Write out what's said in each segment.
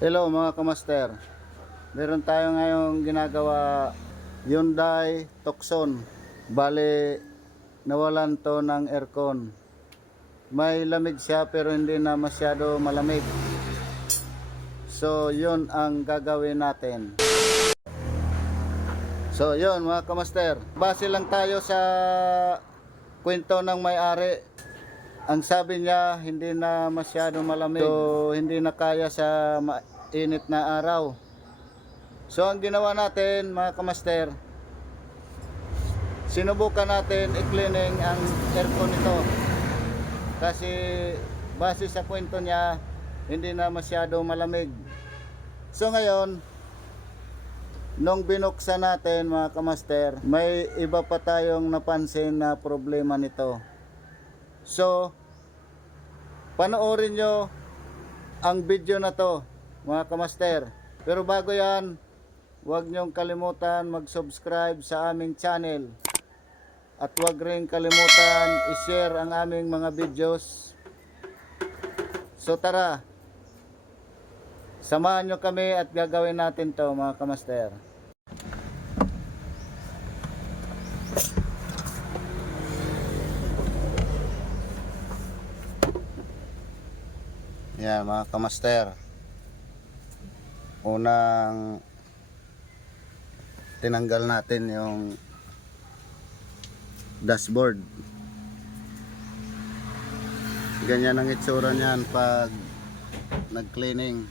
Hello mga kamaster. Meron tayo ngayong ginagawa Hyundai Tucson. Bale, nawalan to ng aircon. May lamig siya pero hindi na masyado malamig. So, yun ang gagawin natin. So, yun mga kamaster. Base lang tayo sa kwento ng may-ari. Ang sabi niya, hindi na masyado malamig. So, hindi na kaya sa mainit na araw. So ang ginawa natin mga kamaster, sinubukan natin i-cleaning ang aircon nito. Kasi base sa kwento niya, hindi na masyado malamig. So ngayon, nung binuksan natin mga kamaster, may iba pa tayong napansin na problema nito. So, panoorin nyo ang video na to mga kamaster. Pero bago yan, huwag niyong kalimutan mag-subscribe sa aming channel. At huwag rin kalimutan i-share ang aming mga videos. So tara, samahan nyo kami at gagawin natin to mga kamaster. Yan mga kamaster. Unang tinanggal natin yung dashboard. Ganyan ang itsura niyan pag nag-cleaning.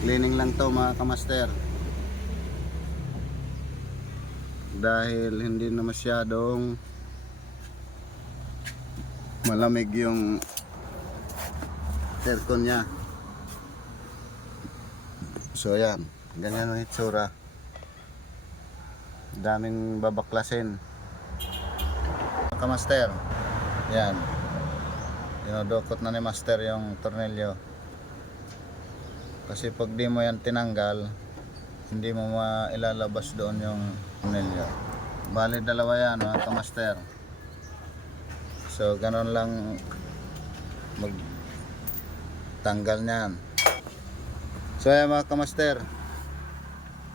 Cleaning lang to mga kamaster. Dahil hindi na masyadong malamig yung aircon niya. So yan, ganyan ang itsura. Daming babaklasin. Kamaster, yan. Dinodokot na ni master yung tornilyo. Kasi pag di mo yan tinanggal, hindi mo mailalabas doon yung tornilyo. Bali dalawa yan mga kamaster. So ganon lang magtanggal niyan. So ayan mga kamaster,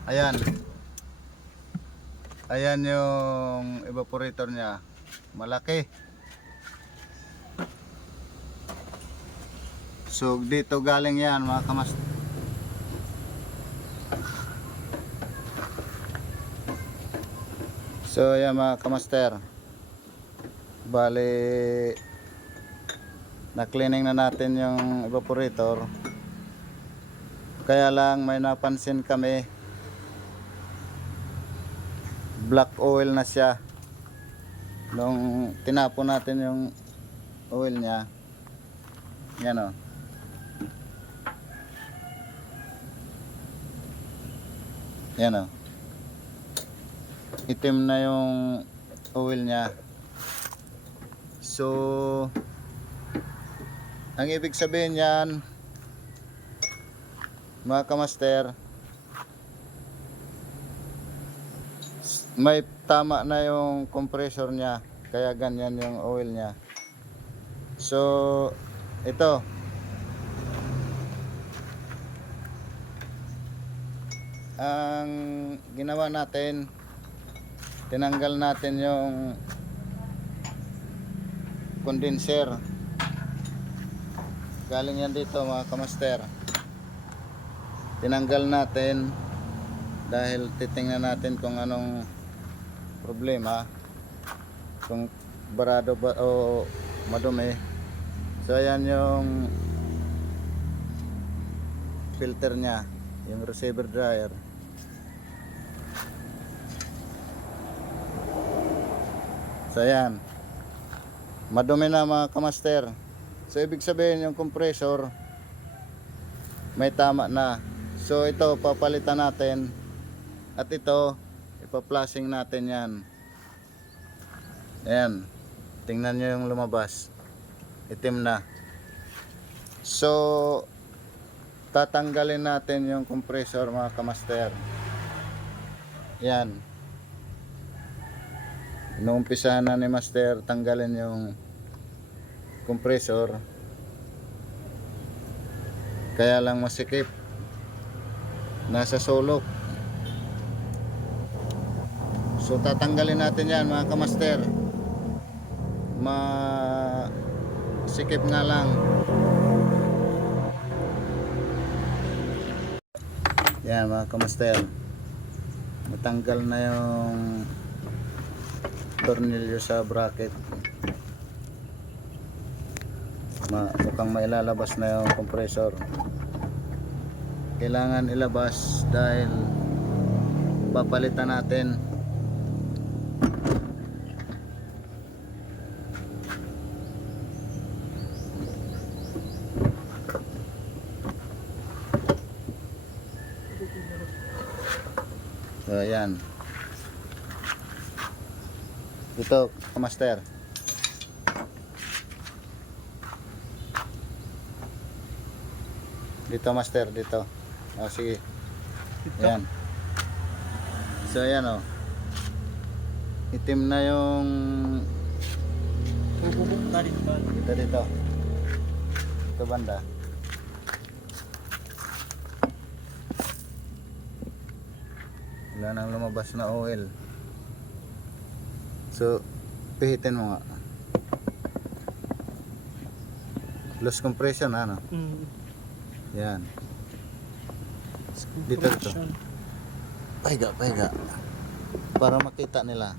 ayan yung evaporator nya, malaki. So dito galing yan mga kamaster. So ayan mga kamaster, bali na-cleaning na natin yung evaporator. Kaya lang may napansin kami, black oil na siya. Nung tinapon natin yung oil nya, yan o, yan o, itim na yung oil nya. So ang ibig sabihin yan mga kamaster, may tama na yung compressor nya, kaya ganyan yung oil nya. So ito, ang ginawa natin, tinanggal natin yung condenser. Galing yan dito mga kamaster. Tinanggal natin dahil titingnan natin kung anong problema, kung barado ba o madumi. So ayan yung filter nya, yung receiver dryer. So ayan, madumi na mga kamaster. So ibig sabihin yung compressor may tama na. So ito papalitan natin, at ito ipa-flashing natin yan. Ayan, tingnan nyo yung lumabas, itim na. So tatanggalin natin yung compressor mga kamaster. Yan, inuumpisahan na ni master tanggalin yung compressor. Kaya lang masikip. Nasa sulok. So tatanggalin natin yan mga kamaster. Sikip nga lang. Yan mga kamaster. Matanggal na yung tornilyo sa bracket. Mukhang mailalabas na yung compressor. Kailangan ilabas dahil papalitan natin. So ayan. Dito master. Dito master, dito. Oh, sige. Ayan. So ayan oh. Itim na yung Bububok na rin ba? dito. Ito banda. Wala nang lumabas na oil. So pihitin mo nga. Loose compression ano? Yan. Dito. Pahiga. Para makita nila.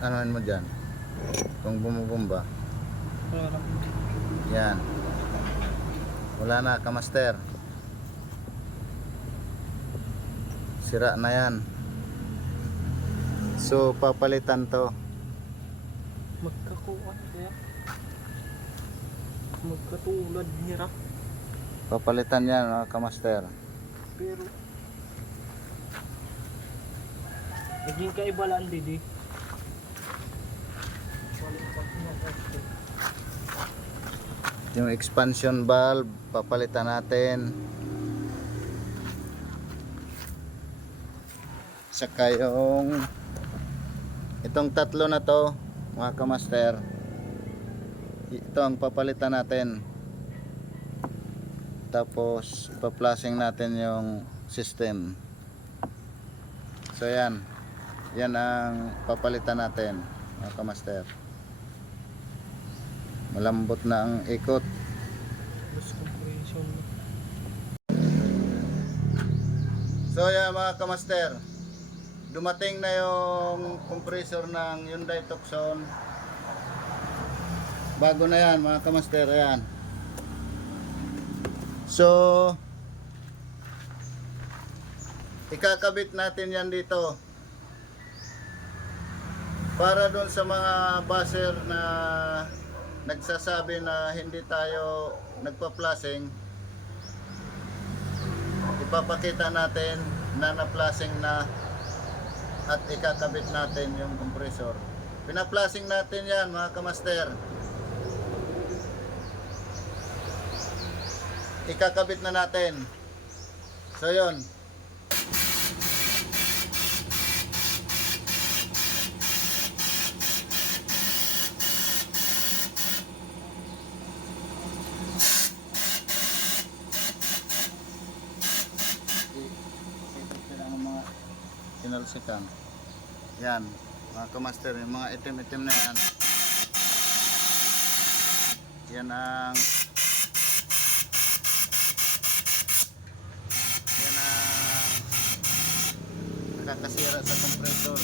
Anoin mo dyan? Kung bumubumba. Yan. Wala na kamaster. Sira na yan. So papalitan to. Magkakuan kaya. Magkatulad nira. Papalitan yan mga kamaster. Pero naging kaiba lang didi. Yung expansion valve papalitan natin. Saka yung itong tatlo na to mga kamaster, ito ang papalitan natin. Tapos ipa-flushing natin yung system. So yan ang papalitan natin mga kamaster. Malambot na ang ikot. Loose compression. So yan mga kamaster, dumating na yung compressor ng Hyundai Tucson. Bago na yan mga kamaster. Ayan. So ikakabit natin yan dito para doon sa mga buzzer na nagsasabi na hindi tayo nagpa-flushing. Ipapakita natin na na-flushing na at ikakabit natin yung compressor. Pina-flushing natin yan mga kamaster. Ikakabit na natin. So yun. Sinalsikan. Yan mga kamaster, yung mga itim-itim na yan, yan ang nakakasira sa compressor.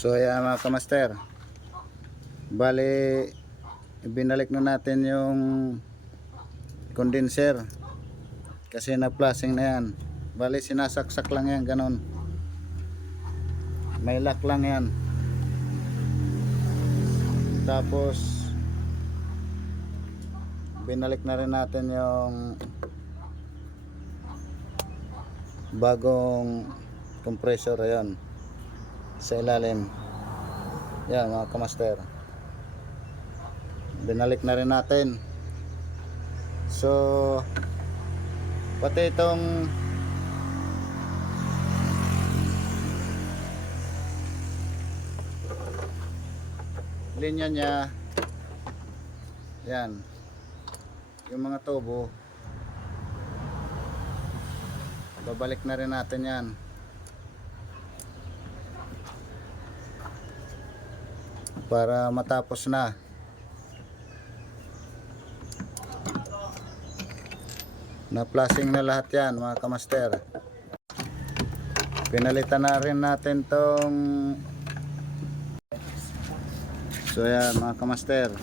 So ayan mga kamaster, bali ibinalik na natin yung condenser kasi na-flashing na yan. Bali sinasaksak lang yan, ganon, may lock lang yan. Tapos binalik na rin natin yung bagong compressor, ayan, sa ilalim. Yan mga kamaster, binalik na rin natin. So pati itong linya niya, yan, yung mga tubo, babalik na rin natin yan para matapos na. Na-flashing na lahat yan mga kamaster. Pinalitan na rin natin tong, so yan mga kamaster,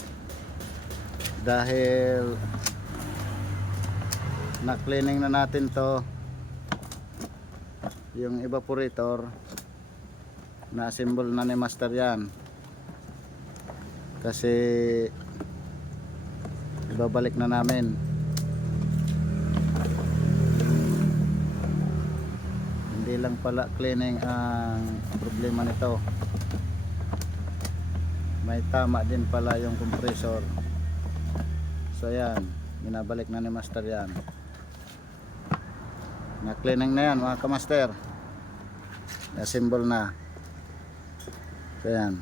dahil na-cleaning na natin to, yung evaporator na assemble na ni master yan, kasi ibabalik na namin. Hindi lang pala cleaning ang problema nito, may tama din pala yung compressor. So ayan, binabalik na ni master yan, na cleaning na yan mga kamaster, assemble na. So ayan,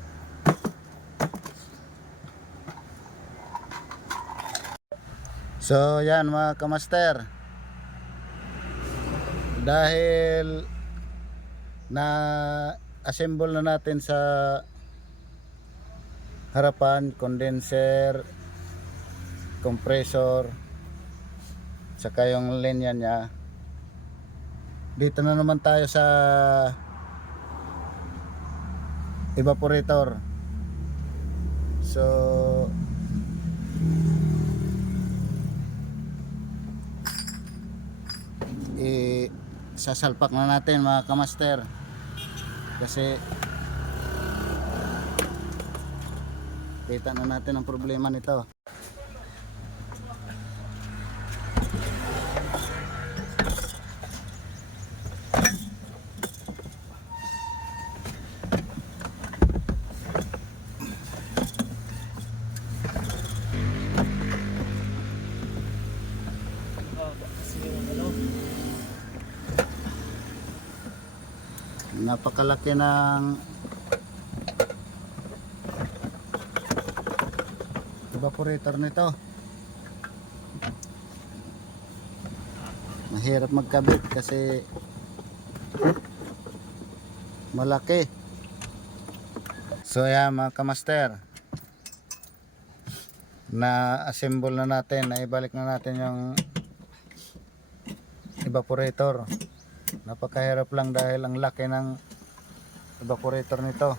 so yan mga kamaster, dahil na assemble na natin sa harapan, condenser, compressor, saka yung linya niya, dito na naman tayo sa evaporator. So sasalpak na natin mga kamaster, kasi kita na natin ang problema nito. Napakalaki ng evaporator nito, mahirap magkabit kasi malaki. So yan mga kamaster, na assemble na natin, na ibalik na natin yung evaporator. Napakahirap lang dahil ang laki ng evaporator nito.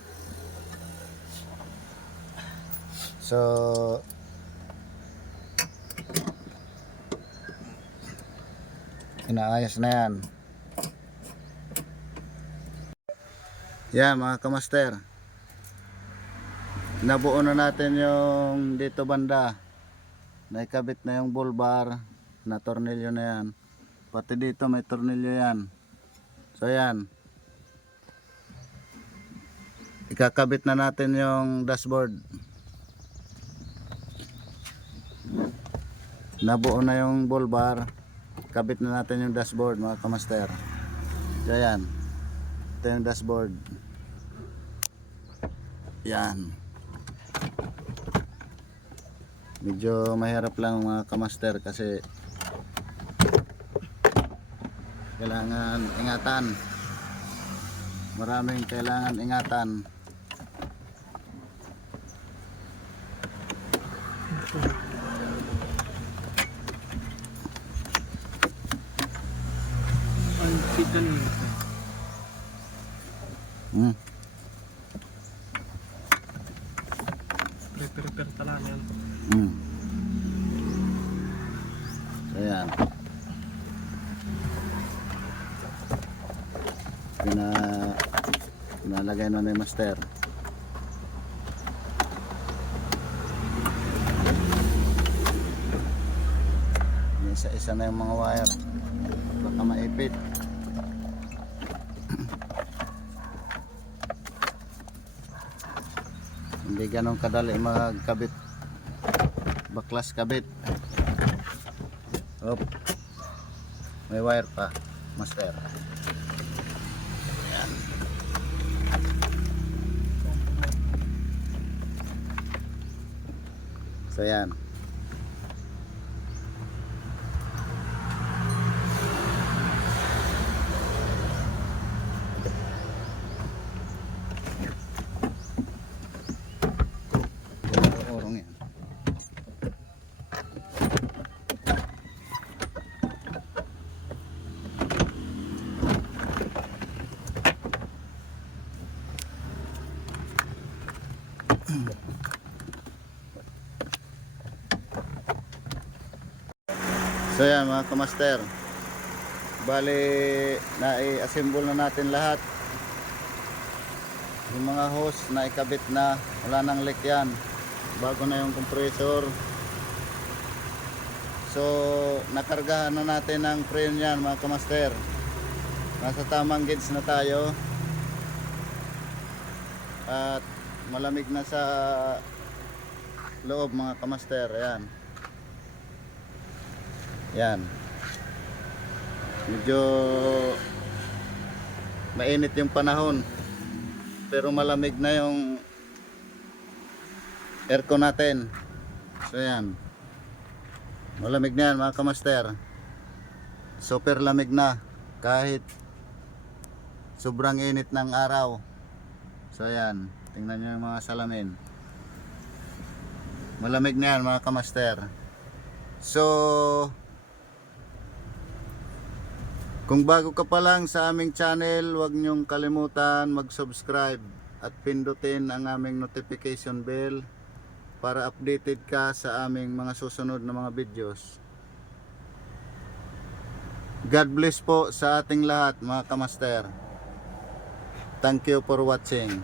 So inaayos na yan. Yan mga kamaster, nabuo na natin yung dito banda, naikabit na yung bull bar, na tornilyo na yan, pati dito may tornilyo yan. So yan, ikakabit na natin yung dashboard. Nabuo na yung bull bar, kabit na natin yung dashboard mga kamaster. So yan, ito yung dashboard. Yan, medyo mahirap lang mga kamaster kasi kailangan ingatan, maraming kailangan ingatan. pinalagay na ni master. Isa-isa na yung mga wire, baka maipit. Hindi ganun kadali magkabit, baklas kabit. Op, may wire pa master. Ayan. So yan. Orong yan. So yan mga kamaster, bali na-i-assemble na natin lahat. Yung mga hose na ikabit na, wala nang leak yan, bago na yung compressor. So nakargahan na natin ang frame yan mga kamaster, nasa tamang gauge na tayo at malamig na sa loob mga kamaster. Ayan. Yan. Medyo mainit yung panahon, pero malamig na yung aircon natin. So yan. Malamig na yan mga kamaster. Super lamig na kahit sobrang init ng araw. So yan. Tingnan nyo yung mga salamin. Malamig na yan mga kamaster. So kung bago ka pa lang sa aming channel, huwag niyong kalimutan mag-subscribe at pindutin ang aming notification bell para updated ka sa aming mga susunod na mga videos. God bless po sa ating lahat mga kamaster. Thank you for watching.